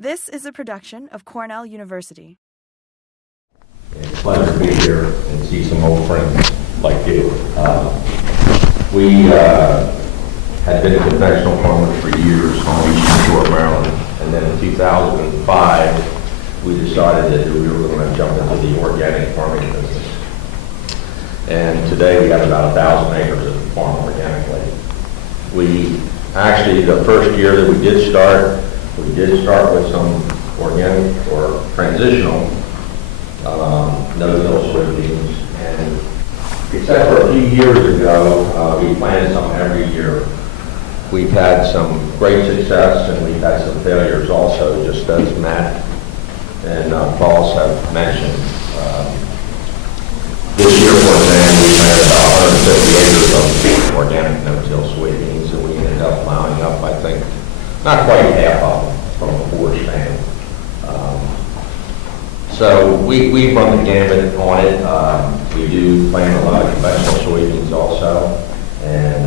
This is a production of Cornell University. It's a pleasure to be here and see some old friends like you. We had been conventional farmers for years on Eastern Shore of Maryland, and then in 2005 we decided that we were going to jump into the organic farming business. And today we have about 1,000 acres of farm organically. We actually, the first year that we did start with some organic or transitional no-till soybeans, and except for a few years ago, we planted some every year. We've had some great success and we've had some failures also, just as Matt and Paul have mentioned. This year, for example, we planted about 150 acres of organic no-till soybeans, and we ended up plowing up, I think, not quite half of them from a forage stand. So we run the gamut on it. We do plant a lot of conventional soybeans also, and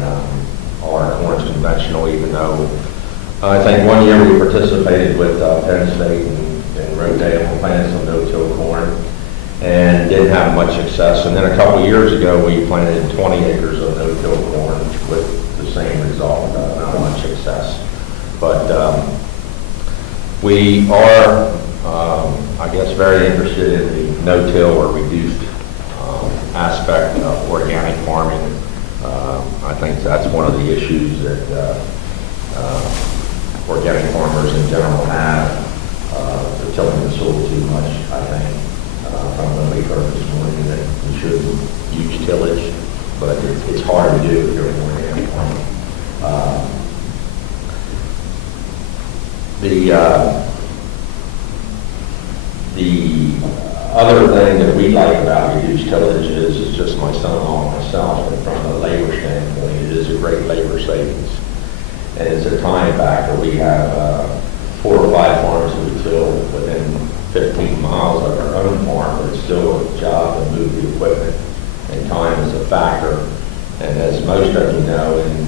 all our corn's conventional, even though I think one year we participated with Penn State and Rodale and planted some no-till corn and didn't have much success. And then a couple of years ago we planted 20 acres of no-till corn with the same result, not much success. But we are, I guess, very interested in the no-till or reduced aspect of organic farming. I think that's one of the issues that organic farmers in general have. They're tilling the soil too much, I think, from what we heard this morning, that we shouldn't use tillage, but it's hard to do if you're in organic farming. The other thing that we like about reduced tillage is, it's just my son-in-law and myself, and from a labor standpoint, it is a great labor savings. And it's a time factor. We have 4 or 5 farms that we till within 15 miles of our own farm, but it's still a job to move the equipment, and time is a factor. And as most of you know, in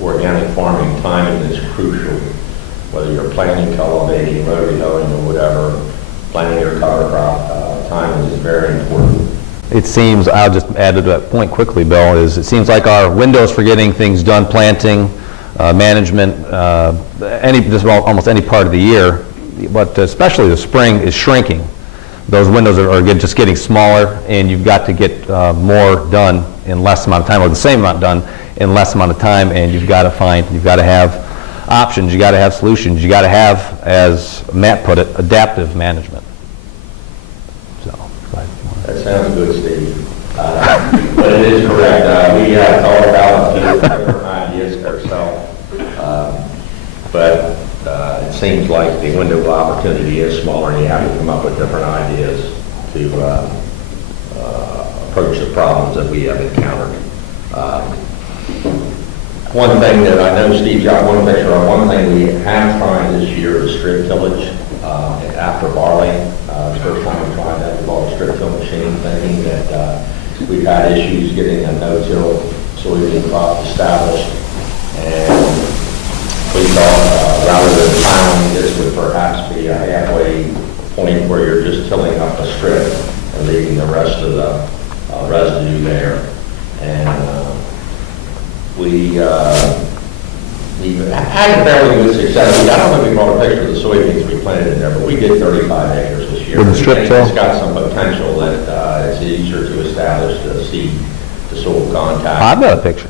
organic farming, timing is crucial. Whether you're planting, cultivating, rotary hoeing, or whatever, planting your cover crop, timing is very important. It seems, I'll just add to that point quickly, Bill, is it seems like our windows for getting things done, planting, management, almost any part of the year, but especially the spring, is shrinking. Those windows are just getting smaller, and you've got to get more done in less amount of time, or the same amount done in less amount of time, and you've got to have options, you got to have solutions, you got to have, as Matt put it, adaptive management. So, that sounds good, Steve. But it is correct. We thought about a few different ideas ourselves, but it seems like the window of opportunity is smaller, and you have to come up with different ideas to approach the problems that we have encountered. One thing that I know Steve got one picture of, one thing we have tried this year is strip tillage after barley. The first time we tried that, we bought a strip till machine, thinking that we've had issues getting a no-till soybean crop established, and we thought rather than piling, this would perhaps be a halfway point where you're just tilling up a strip and leaving the rest of the residue there. And we've had a fairly good success. I don't think we brought a picture of the soybeans we planted in there, but we did 35 acres this year. With the strip till? It's got some potential that it's easier to establish the seed to soil contact. I've got a picture.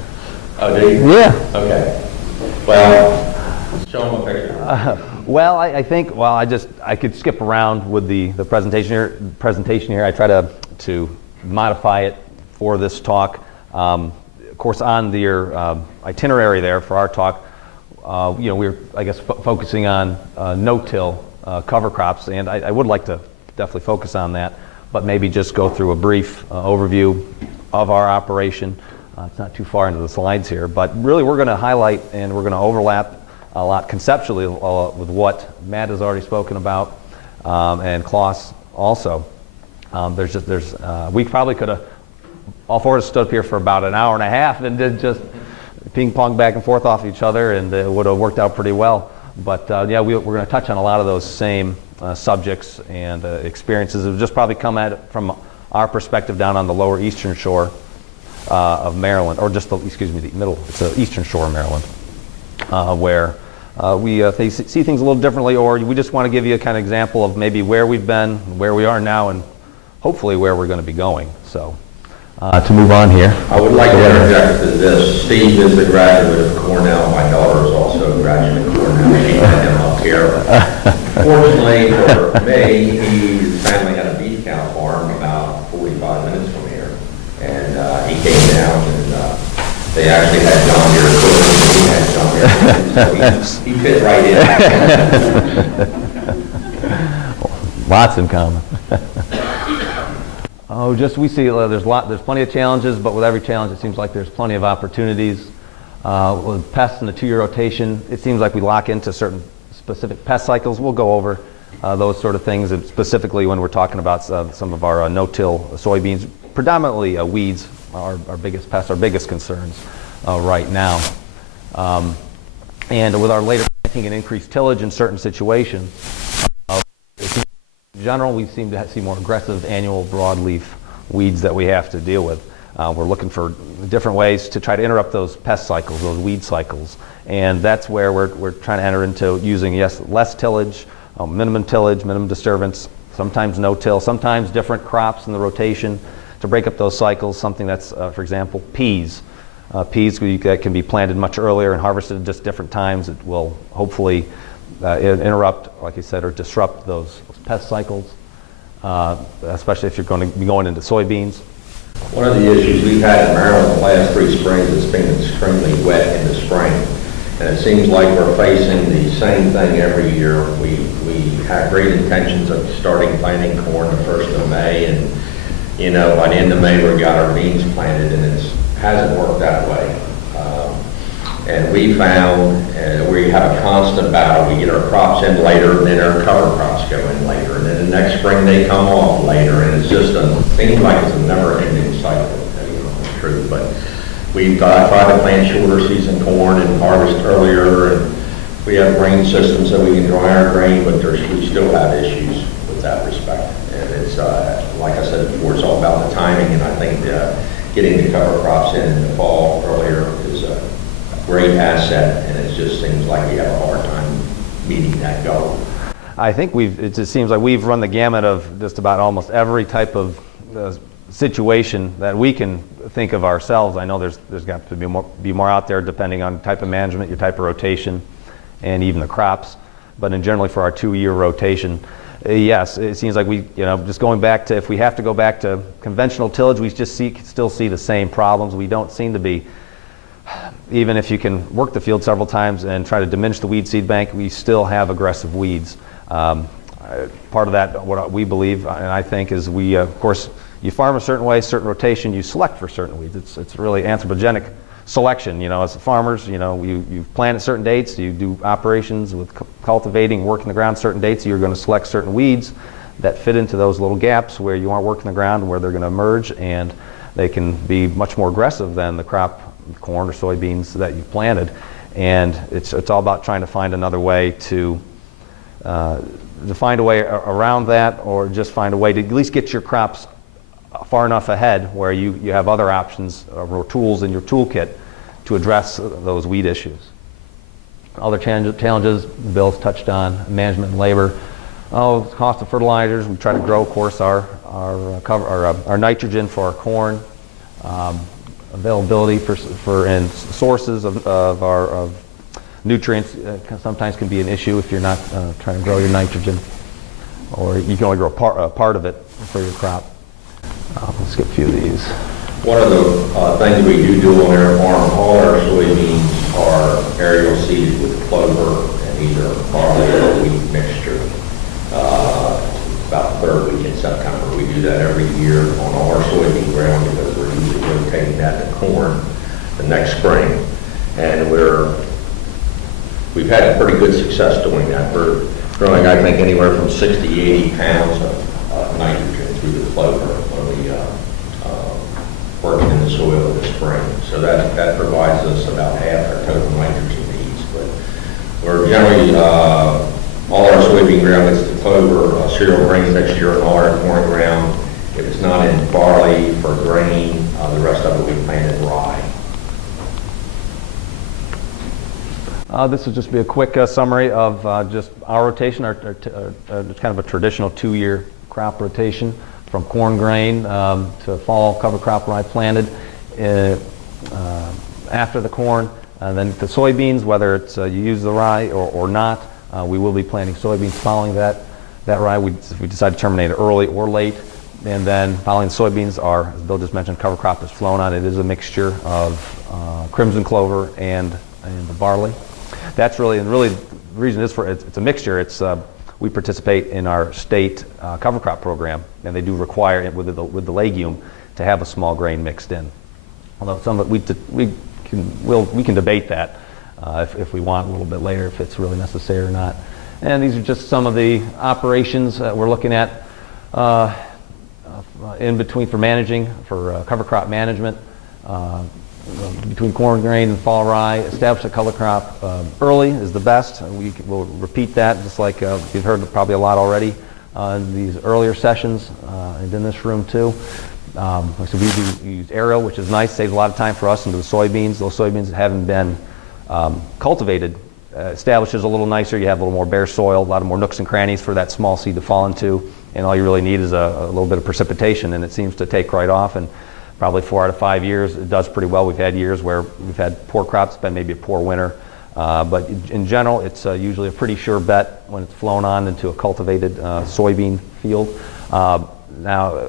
Oh, do you? Yeah. Okay. Well, show them a picture. I think I could skip around with the presentation here. I try to modify it for this talk. Of course, on your itinerary there for our talk, we're, I guess, focusing on no-till cover crops, and I would like to definitely focus on that, but maybe just go through a brief overview of our operation. It's not too far into the slides here, but really we're going to highlight and we're going to overlap a lot conceptually with what Matt has already spoken about, and Klaus also. We probably could have, all four of us stood up here for about an hour and a half and did just ping pong back and forth off each other, and it would have worked out pretty well. But yeah, we're going to touch on a lot of those same subjects and experiences. It'll just probably come at it from our perspective down on the lower eastern shore of Maryland, or just the middle. It's the eastern shore of Maryland, where they see things a little differently, or we just want to give you a kind of example of maybe where we've been, where we are now, and hopefully where we're going to be going. So to move on here. I would like to interject to this. Steve is a graduate of Cornell. My daughter is also a graduate of Cornell. She met him up here. Fortunately for me, his family had a beef cow farm about 45 minutes from here. And he came down and they actually had John Deere equipment and he had John Deere equipment. So he fit right in. Lots in common. Oh, just we see there's plenty of challenges, but with every challenge it seems like there's plenty of opportunities. With pests in the 2-year rotation, it seems like we lock into certain specific pest cycles. We'll go over those sort of things, and specifically when we're talking about some of our no-till soybeans, predominantly weeds, our biggest pests, our biggest concerns right now. And with our later planting and increased tillage in certain situations, in general, we seem to see more aggressive annual broadleaf weeds that we have to deal with. We're looking for different ways to try to interrupt those pest cycles, those weed cycles, and that's where we're trying to enter into using, less tillage, minimum disturbance, sometimes no-till, sometimes different crops in the rotation to break up those cycles. Something that's, for example, peas. Peas that can be planted much earlier and harvested at just different times. It will hopefully interrupt, like I said, or disrupt those pest cycles, especially if you're going to be going into soybeans. One of the issues we've had in Maryland the last 3 springs, it's been extremely wet in the spring. And it seems like we're facing the same thing every year. We have great intentions of starting planting corn the 1st of May, and by the end of May we got our beans planted, and it hasn't worked that way. And we found we have a constant battle. We get our crops in later, and then our cover crops go in later, and then the next spring they come off later, and it's just seems like it's a never-ending cycle. It's true, but we've tried to plant shorter season corn and harvest earlier, and we have grain systems so we can dry our grain, but we still have issues with that respect. And it's like I said before, it's all about the timing, and I think getting the cover crops in the fall earlier is a great asset, and it just seems like we have a hard time meeting that goal. I think it just seems like we've run the gamut of just about almost every type of situation that we can think of ourselves. I know there's got to be more out there depending on type of management, your type of rotation, and even the crops. But in generally for our 2-year rotation, yes, it seems like we, just going back to, if we have to go back to conventional tillage, we just still see the same problems. We don't seem to be, even if you can work the field several times and try to diminish the weed seed bank, we still have aggressive weeds. Part of that, what we believe, and I think, is of course, you farm a certain way, certain rotation, you select for certain weeds. It's really anthropogenic selection. As farmers, you plant at certain dates, you do operations with cultivating, working the ground certain dates, so you're going to select certain weeds that fit into those little gaps where you aren't working the ground, where they're going to emerge, and they can be much more aggressive than the crop, corn or soybeans that you planted. And it's all about trying to find another way to find a way around that, or just find a way to at least get your crops far enough ahead where you have other options or tools in your toolkit to address those weed issues. Other challenges Bill's touched on: management and labor. Cost of fertilizers. We try to grow, of course, our nitrogen for our corn. Availability and sources of nutrients sometimes can be an issue if you're not trying to grow your nitrogen, or you can only grow a part of it for your crop. Let's skip a few of these. One of the things we do on our farm, all our soybeans are aerial seeded with clover and either barley or wheat mixture. About the 3rd week in September. We do that every year on all our soybean ground because we're usually rotating that to corn the next spring. And we've had pretty good success doing that. We're growing, I think, anywhere from 60 to 80 pounds of nitrogen through the clover when we working in the soil this spring. So that provides us about half our total nitrogen needs. But We're generally, all our soybean ground is to clover, cereal grains next year, and all our corn ground. If it's not in barley for grain, the rest of it we plant in rye. This will just be a quick summary of just our rotation, our kind of a traditional 2-year crop rotation from corn grain to fall cover crop rye planted after the corn, and then the soybeans, whether it's you use the rye or not, we will be planting soybeans following that rye. We decide to terminate it early or late, and then following the soybeans are, as Bill just mentioned, cover crop is flown on. It is a mixture of crimson clover and the barley. That's really, and really the reason is it's a mixture. It's we participate in our state cover crop program, and they do require it with the legume to have a small grain mixed in. Although some of it we can debate that if we want a little bit later, if it's really necessary or not. And these are just some of the operations that we're looking at in between for cover crop management. Between corn grain and fall rye, establish a cover crop early is the best. We'll repeat that, just like you've heard probably a lot already in these earlier sessions and in this room too. So we do use aerial, which is nice, saves a lot of time for us into the soybeans. Those soybeans that haven't been cultivated establishes a little nicer. You have a little more bare soil, a lot of more nooks and crannies for that small seed to fall into, and all you really need is a little bit of precipitation, and it seems to take right off. And probably 4 out of 5 years, it does pretty well. We've had years where we've had poor crops, it's been maybe a poor winter. But in general, it's usually a pretty sure bet when it's flown on into a cultivated soybean field. Now,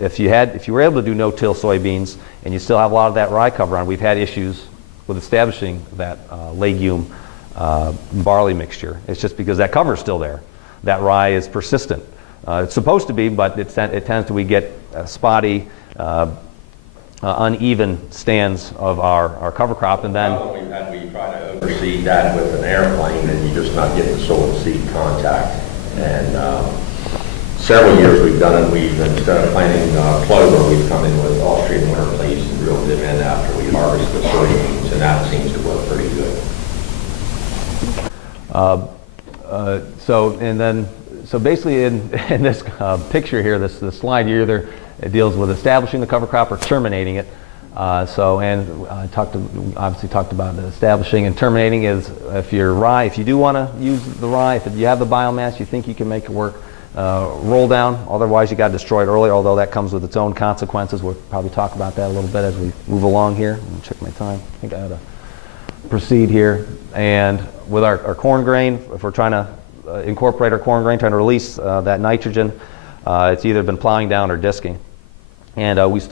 if you were able to do no-till soybeans and you still have a lot of that rye cover on, we've had issues with establishing that legume barley mixture. It's just because that cover is still there. That rye is persistent. It's supposed to be, but it tends to get spotty, uneven stands of our cover crop, and then we've had, we try to overseed that with an airplane, and you're just not getting soil and seed contact. And several years we've done it. We've, instead of planting clover, we've come in with Austrian winter leaves and drilled them in after we harvest the soybeans, and that seems to work pretty good. So basically in this picture here, this slide here, it deals with establishing the cover crop or terminating it. I obviously talked about establishing, and terminating is if you do want to use the rye, if you have the biomass, you think you can make it work, roll down. Otherwise, you got to destroy it early, although that comes with its own consequences. We'll probably talk about that a little bit as we move along here. Let me check my time. I think I ought to proceed here. And with our corn grain, if we're trying to incorporate our corn grain, trying to release that nitrogen, it's either been plowing down or disking. And it's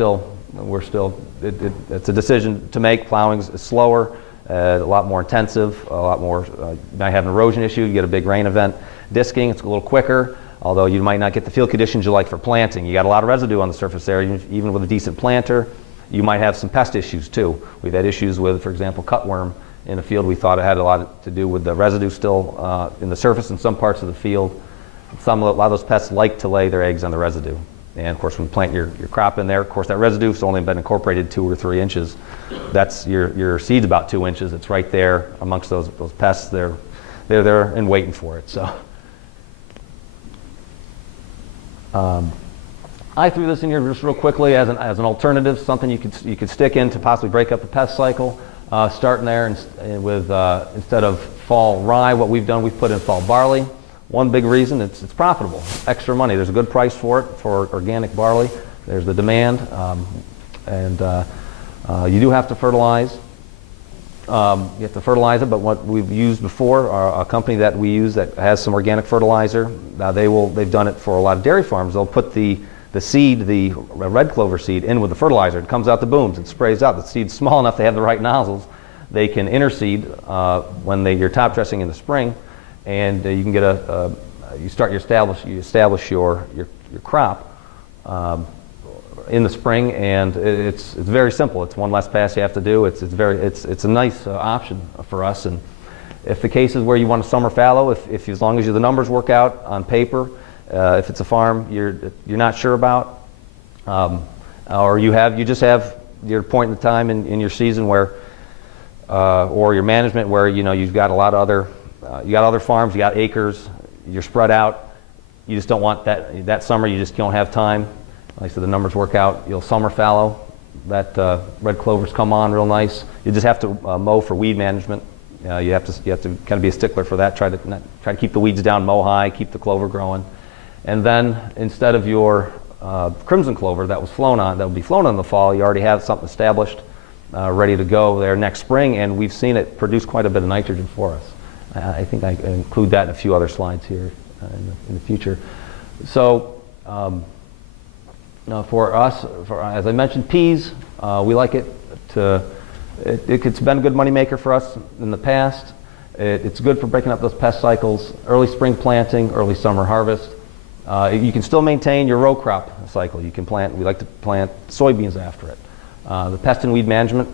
a decision to make. Plowing is slower, a lot more intensive, a lot more, you might have an erosion issue, you get a big rain event. Disking, it's a little quicker, although you might not get the field conditions you like for planting. You got a lot of residue on the surface there, even with a decent planter. You might have some pest issues too. We've had issues with, for example, cutworm in a field. We thought it had a lot to do with the residue still in the surface in some parts of the field. A lot of those pests like to lay their eggs on the residue. And of course, when you plant your crop in there, of course, that residue has only been incorporated 2 or 3 inches. That's your seed's about 2 inches. It's right there amongst those pests. They're there and waiting for it. So I threw this in here just real quickly as an alternative, something you could stick in to possibly break up the pest cycle. Starting there with instead of fall rye, what we've done, we've put in fall barley. One big reason, it's profitable, extra money. There's a good price for it, for organic barley. There's the demand, and you do have to fertilize. You have to fertilize it, but what we've used before, a company that we use that has some organic fertilizer, they've done it for a lot of dairy farms. They'll put the seed, the red clover seed, in with the fertilizer. It comes out the booms, it sprays out. The seed's small enough, they have the right nozzles. They can interseed when you're top dressing in the spring, and you can get you establish your crop in the spring, and it's very simple. It's one less pass you have to do. It's a nice option for us. And if the case is where you want a summer fallow, if as long as the numbers work out on paper, if it's a farm you're not sure about, or you just have your point in the time in your season where, or your management where you've got a lot of other you got other farms, you got acres, you're spread out. You just don't want that summer, you just don't have time. Like I said, the numbers work out. You'll summer fallow. That red clovers come on real nice. You just have to mow for weed management. You have to kind of be a stickler for that. Try to keep the weeds down, mow high, keep the clover growing. And then instead of your crimson clover that will be flown in the fall, you already have something established, ready to go there next spring, and we've seen it produce quite a bit of nitrogen for us. I think I can include that in a few other slides here in the future. So for us, as I mentioned, peas, we like it to. It's been a good money maker for us in the past. It's good for breaking up those pest cycles, early spring planting, early summer harvest. You can still maintain your row crop cycle. You can plant, we like to plant soybeans after it. The pest and weed management,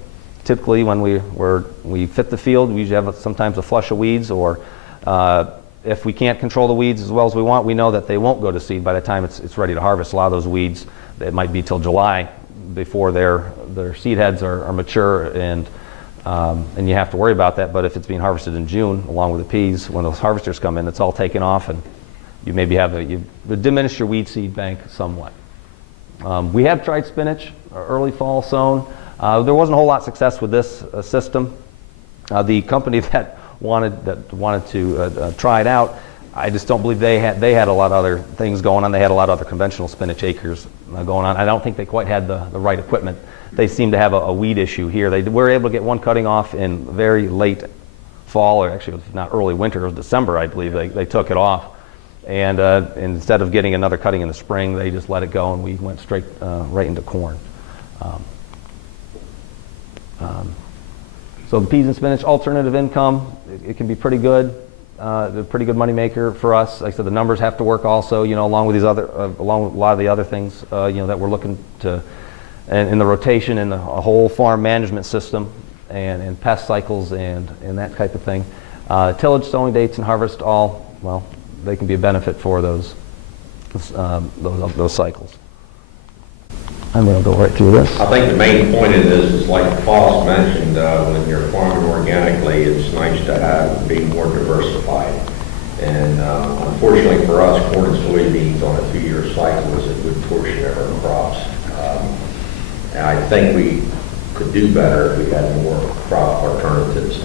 typically when we fit the field, we usually have sometimes a flush of weeds, or if we can't control the weeds as well as we want, we know that they won't go to seed by the time it's ready to harvest. A lot of those weeds, it might be till July before their seed heads are mature, and you have to worry about that. But if it's being harvested in June, along with the peas, when those harvesters come in, it's all taken off, and you maybe you've diminished your weed seed bank somewhat. We have tried spinach, early fall sown. There wasn't a whole lot of success with this system. The company that wanted to try it out, I just don't believe they had a lot of other things going on. They had a lot of other conventional spinach acres going on. I don't think they quite had the right equipment. They seemed to have a weed issue here. They were able to get one cutting off in very late fall, or actually it was not early winter, it was December, I believe. They took it off. And instead of getting another cutting in the spring, they just let it go, and we went straight right into corn. So the peas and spinach, alternative income, it can be pretty good. A pretty good money maker for us. Like I said, the numbers have to work also, along with along with a lot of the other things, that we're looking to, and in the rotation in a whole farm management system, and pest cycles and that type of thing. Tillage, sowing dates, and harvest, they can be a benefit for those cycles. I'm going to go right through this. I think the main point of this is, like Foss mentioned, when you're farming organically, it's nice to be more diversified. And unfortunately for us, corn and soybeans on a 2-year cycle is a good portion of our crops. And I think we could do better if we had more crop alternatives.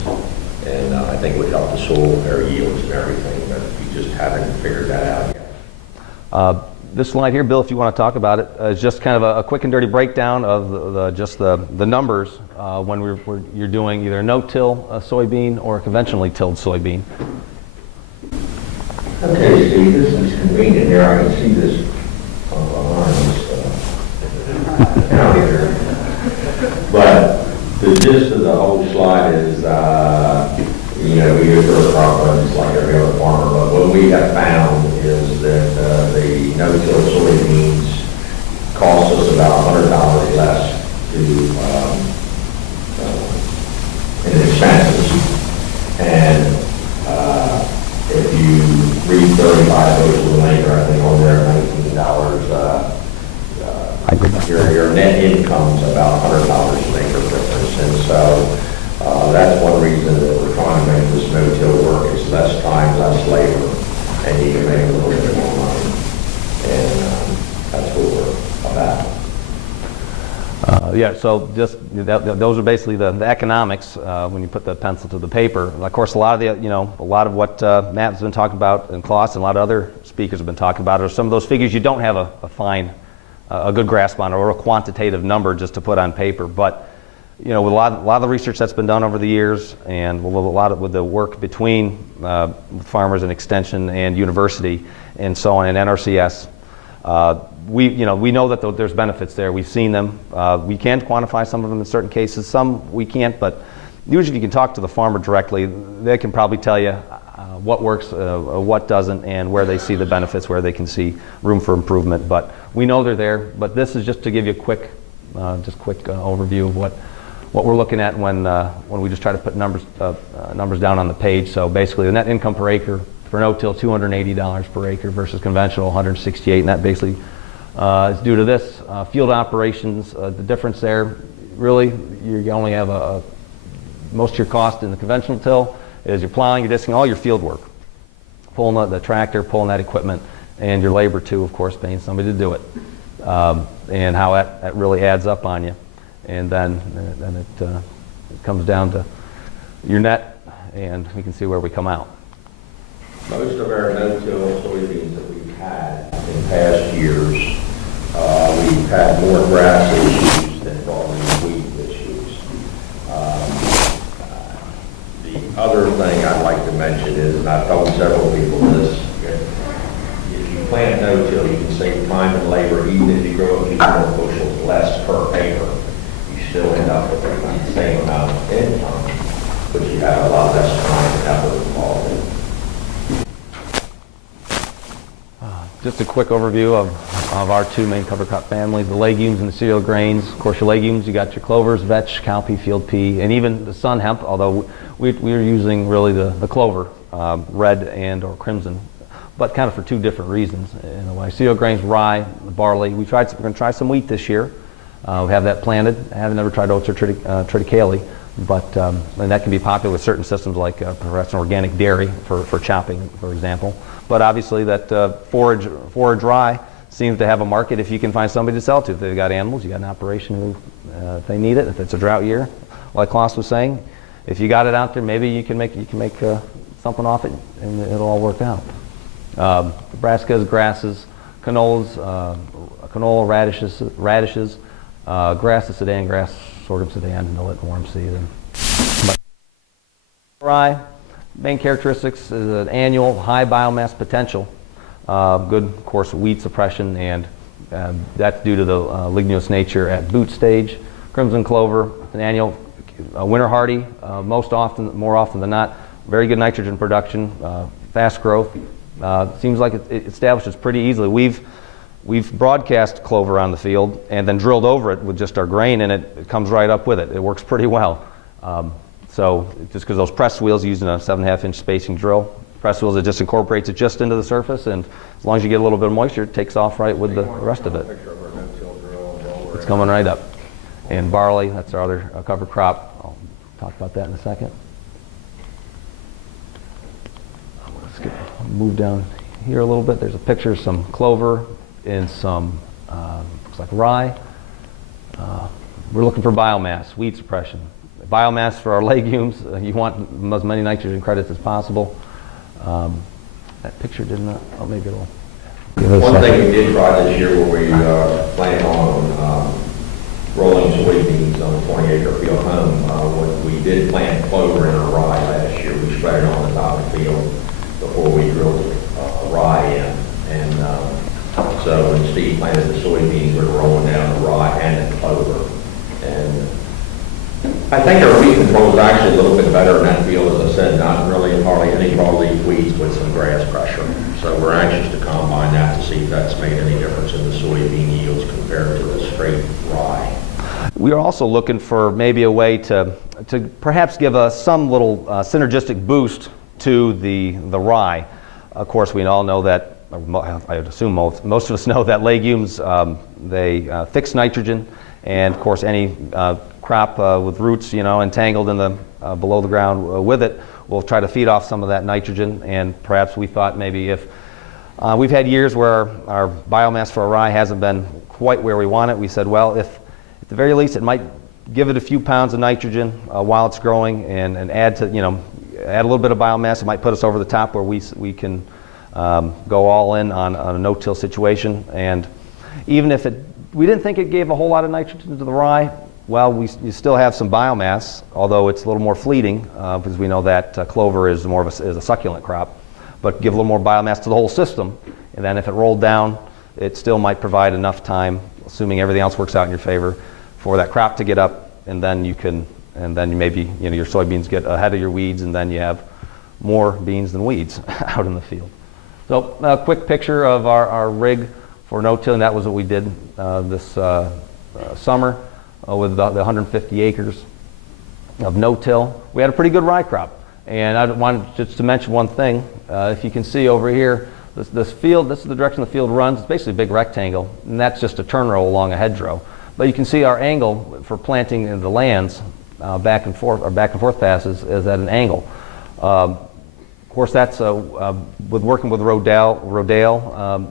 And I think it would help the soil, their yields and everything, but we just haven't figured that out yet. This slide here, Bill, if you want to talk about it, is just kind of a quick and dirty breakdown of the numbers when you're doing either a no-till soybean or a conventionally tilled soybean. Okay, Steve, this is convenient here. I can see this down here. But the gist of the whole slide is, we use our crop runs like every other farmer, but what we have found is that the no-till soybeans cost us about $100 less in expenses. And if you read 35 bushels an acre, I think on there, $19, your net income's about $100 an acre difference. And so that's one reason that we're trying to make this no-till work. It's less time, less labor, and you can make a little bit more money. And that's what we're about. So just those are basically the economics when you put the pencil to the paper. And of course, a lot of what Matt's been talking about, and Klaus and a lot of other speakers have been talking about are some of those figures you don't have a good grasp on, or a quantitative number just to put on paper. But with a lot of the research that's been done over the years, and with the work between farmers and extension and university and so on, and NRCS, we know that there's benefits there. We've seen them. We can quantify some of them in certain cases. Some we can't, but usually you can talk to the farmer directly. They can probably tell you what works, what doesn't, and where they see the benefits, where they can see room for improvement. But we know they're there. But this is just to give you a quick overview of what we're looking at when we just try to put numbers down on the page. So basically, the net income per acre for no-till, $280 per acre versus conventional, $168, and that basically is due to this field operations. The difference there, really, you only have most of your cost in the conventional till, is you're plowing, you're disking, all your field work. Pulling the tractor, pulling that equipment, and your labor too, of course, paying somebody to do it. And how that really adds up on you. And then it comes down to your net, and we can see where we come out. Most of our no-till soybeans that we've had in past years, we've had more grass issues than probably wheat issues. The other thing I'd like to mention is, and I've told several people this, if you plant no-till, you can save time and labor, even if you grow a few more bushels less per acre. You still end up with the same amount of income, but you have a lot less time and effort involved in it. Just a quick overview of our two main cover crop families, the legumes and the cereal grains. Of course, your legumes, you got your clovers, vetch, cowpea, field pea, and even the sun hemp, although we're using really the clover, red and or crimson, but kind of for two different reasons in a way. Cereal grains, rye, barley. We're going to try some wheat this year. We have that planted. I haven't never tried oats or triticale, but and that can be popular with certain systems like perhaps an organic dairy for chopping, for example. But obviously that forage rye seems to have a market if you can find somebody to sell to. If they've got animals, you got an operation if they need it. If it's a drought year, like Klaus was saying, if you got it out there, maybe you can make something off it, and it'll all work out. Brassicas, grasses, canolas, canola, radishes, grass to Sudan, grass, sorghum Sudan, millet, warm seed. Rye. Main characteristics is an annual high biomass potential, good, of course, weed suppression, and that's due to the ligneous nature at boot stage. Crimson clover, an annual winter hardy, more often than not. Very good nitrogen production, fast growth. Seems like it establishes pretty easily. We've broadcast clover on the field and then drilled over it with just our grain, and it comes right up with it. It works pretty well. So just because those press wheels using a 7.5-inch spacing drill, press wheels, it just incorporates it just into the surface, and as long as you get a little bit of moisture, it takes off right with the rest of it. It's coming right up. And barley, that's our other cover crop. I'll talk about that in a second. Let's move down here a little bit. There's a picture of some clover and some, looks like rye. We're looking for biomass, weed suppression. Biomass for our legumes, you want as many nitrogen credits as possible. That picture did not, oh, maybe it'll give us one thing we did try this year where we planned on rolling soybeans on a 20-acre field home. When we did plant clover in our rye last year, we spread it on the top of the field before we drilled rye in. And so when Steve planted the soybeans, we were rolling down the rye and the clover. And I think our weed control is actually a little bit better in that field, as I said, not really hardly any broadleaf weeds with some grass pressure. So we're anxious to combine that to see if that's made any difference in the soybean yields compared to the straight rye. We are also looking for maybe a way to perhaps give us some little synergistic boost to the rye. Of course, we all know that, I would assume most of us know that legumes, they fix nitrogen, and of course any crop with roots, entangled in the below the ground with it, will try to feed off some of that nitrogen. And perhaps we thought maybe if we've had years where our biomass for a rye hasn't been quite where we want it, we said, well, if at the very least it might give it a few pounds of nitrogen while it's growing, and add to add a little bit of biomass. It might put us over the top where we can go all in on a no-till situation. And even if we didn't think it gave a whole lot of nitrogen to the rye, well, you still have some biomass, although it's a little more fleeting, because we know that clover is more of a succulent crop, but give a little more biomass to the whole system. And then if it rolled down, it still might provide enough time, assuming everything else works out in your favor, for that crop to get up, and then maybe your soybeans get ahead of your weeds, and then you have more beans than weeds out in the field. So a quick picture of our rig for no-till, and that was what we did this summer. With the 150 acres of no-till. We had a pretty good rye crop. And I wanted just to mention one thing. If you can see over here, this field, this is the direction the field runs. It's basically a big rectangle, and that's just a turn row along a hedgerow. But you can see our angle for planting in the lands back and forth passes is at an angle. Of course, that's with working with Rodale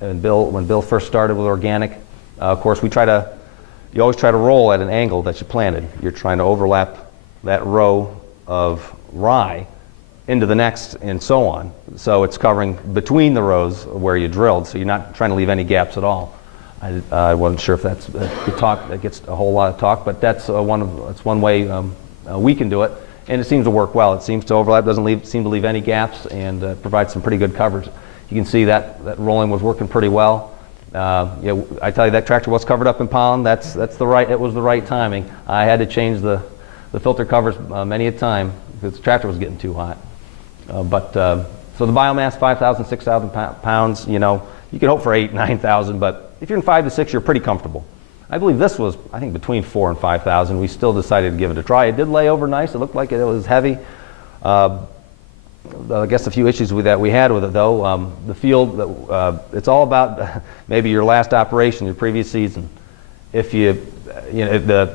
and Bill, when Bill first started with organic. Of course, you always try to roll at an angle that you planted. You're trying to overlap that row of rye into the next and so on. So it's covering between the rows where you drilled, so you're not trying to leave any gaps at all. I wasn't sure if that's good talk. That gets a whole lot of talk, but that's one way we can do it, and it seems to work well. It seems to overlap, doesn't seem to leave any gaps, and provides some pretty good coverage. You can see that rolling was working pretty well. I tell you, that tractor was covered up in pollen. It was the right timing. I had to change the filter covers many a time because the tractor was getting too hot. So the biomass, 5,000, 6,000 pounds, you can hope for 8,000, 9,000, but if you're in 5 to 6, you're pretty comfortable. I believe this was, I think, between 4,000 and 5,000. We still decided to give it a try. It did lay over nice. It looked like it was heavy. I guess a few issues that we had with it, though. The field, it's all about maybe your last operation, your previous season. If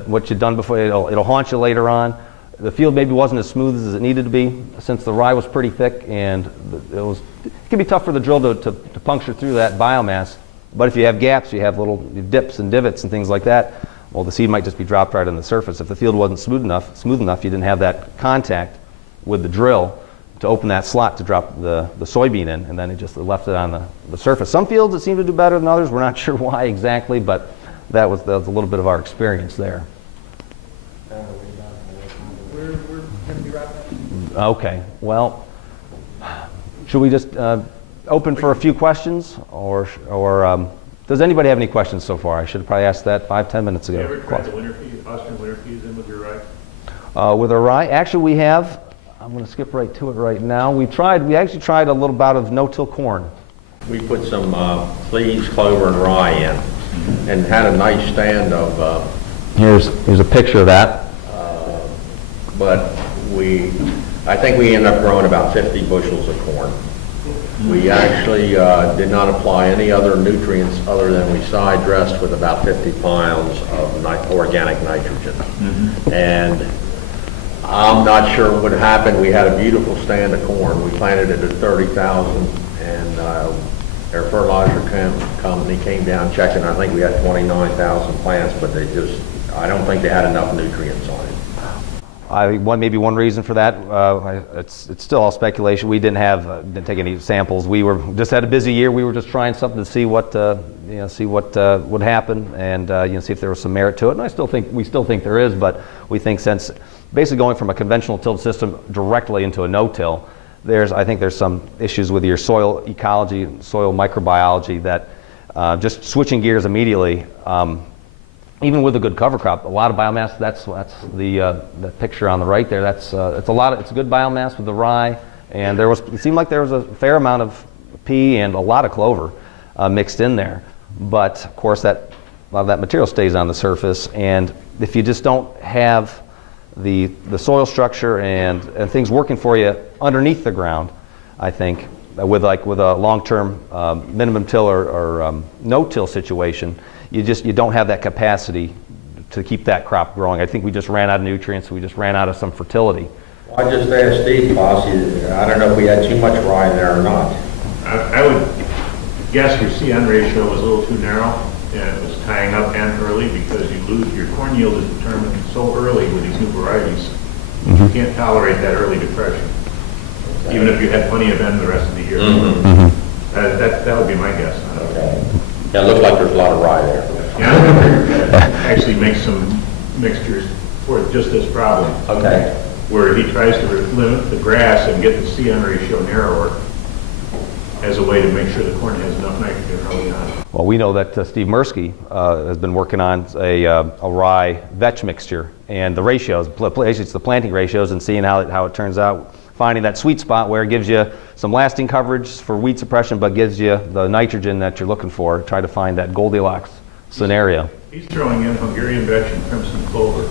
what you've done before, it'll haunt you later on. The field maybe wasn't as smooth as it needed to be, since the rye was pretty thick, and it can be tough for the drill to puncture through that biomass. But if you have gaps, you have little dips and divots and things like that, well, the seed might just be dropped right on the surface. If the field wasn't smooth enough, you didn't have that contact with the drill to open that slot to drop the soybean in, and then it just left it on the surface. Some fields it seemed to do better than others. We're not sure why exactly, but that was a little bit of our experience there. We're going to be wrapping up. Okay, well, should we just open for a few questions, or does anybody have any questions so far? I should have probably asked that 5-10 minutes ago. You ever tried the Austrian winter peas in with your rye? With our rye, actually we have. I'm going to skip right to it right now. We actually tried a little bout of no-till corn. We put some fleas, clover, and rye in, and had a nice stand of. Here's a picture of that. But I think we ended up growing about 50 bushels of corn. We actually did not apply any other nutrients other than we side dressed with about 50 pounds of organic nitrogen. And I'm not sure what happened. We had a beautiful stand of corn. We planted it at 30,000, and our fertilizer company came down checking. I think we had 29,000 plants, but I don't think they had enough nutrients on it. Maybe one reason for that, it's still all speculation. We didn't take any samples. We just had a busy year. We were just trying something to see what would happen, and see if there was some merit to it. And we still think there is, but we think since basically going from a conventional tilled system directly into a no-till, I think there's some issues with your soil ecology, soil microbiology that just switching gears immediately. Even with a good cover crop, a lot of biomass. That's the picture on the right there. It's a good biomass with the rye, and it seemed like there was a fair amount of pea and a lot of clover mixed in there. But of course, a lot of that material stays on the surface, and if you just don't have the soil structure and things working for you underneath the ground, I think with a long-term minimum till or no-till situation, you don't have that capacity to keep that crop growing. I think we just ran out of nutrients. We just ran out of some fertility. Well, I just asked Steve Fossey, I don't know if we had too much rye there or not. I would guess your CN ratio was a little too narrow, and it was tying up and early, because your corn yield is determined so early with these new varieties. You can't tolerate that early depression, even if you had plenty of N the rest of the year. That would be my guess on it. Okay. Yeah, it looks like there's a lot of rye there. Yeah, actually makes some mixtures for just this problem. Okay. Where he tries to limit the grass and get the CN ratio narrower as a way to make sure the corn has enough nitrogen early on. Well, we know that Steve Mirsky has been working on a rye vetch mixture, and the ratios, it's the planting ratios, and seeing how it turns out, finding that sweet spot where it gives you some lasting coverage for weed suppression, but gives you the nitrogen that you're looking for. Try to find that Goldilocks scenario. He's throwing in Hungarian vetch and crimson clover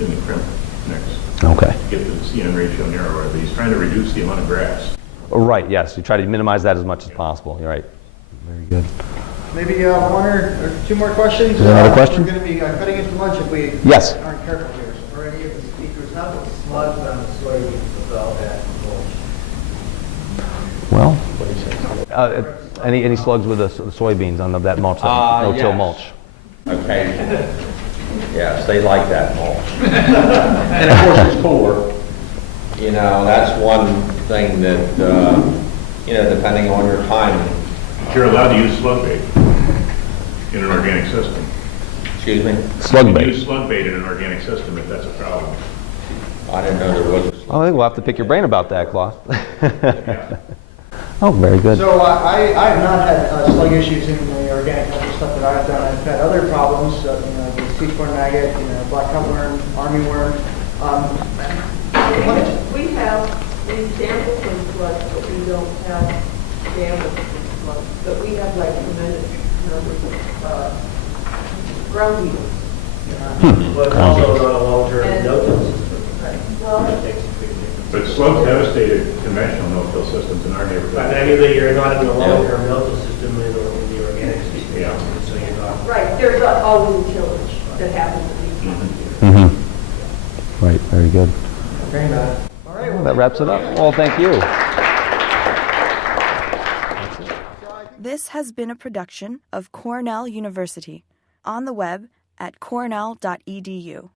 in the crimp mix. Okay. To get the CN ratio narrower, but he's trying to reduce the amount of grass. Oh, right, yes. You try to minimize that as much as possible. You're right. Very good. Maybe one or two more questions. Is there another question? We're going to be cutting into lunch if we Yes. aren't careful here. For any of the speakers, how about slugs on the soybeans develop? Any slugs with the soybeans on that mulch, no-till yes. mulch? Okay. Yes, they like that mulch. And of course, it's poor. You know, that's one thing that, you know, depending on your timing. But you're allowed to use slug bait in an organic system. Excuse me? Slug You can bait. use slug bait in an organic system if that's a problem. I didn't know there was a. Oh, I think we'll have to pick your brain about that, Klaus. Yeah. Oh, very good. So I have not had slug issues in the organic culture stuff that I've done. I've had other problems, you know, the seed corn maggot, you know, black cutworm, armyworm. We have examples of slugs, but we don't have examples of slugs. But we have like tremendous numbers of ground beetles. But also not a long-term no-till system. Well, But slugs devastated conventional no-till systems in our But neighborhood. I mean, you're not in a long-term no-till system in the organic system. Yeah. So you're not. right, there's always tillage that happens at these times of year. Mm-hmm. Right, very good. Very bad. All right. Well, that wraps it up. Well, thank you. This has been a production of Cornell University, on the web at cornell.edu.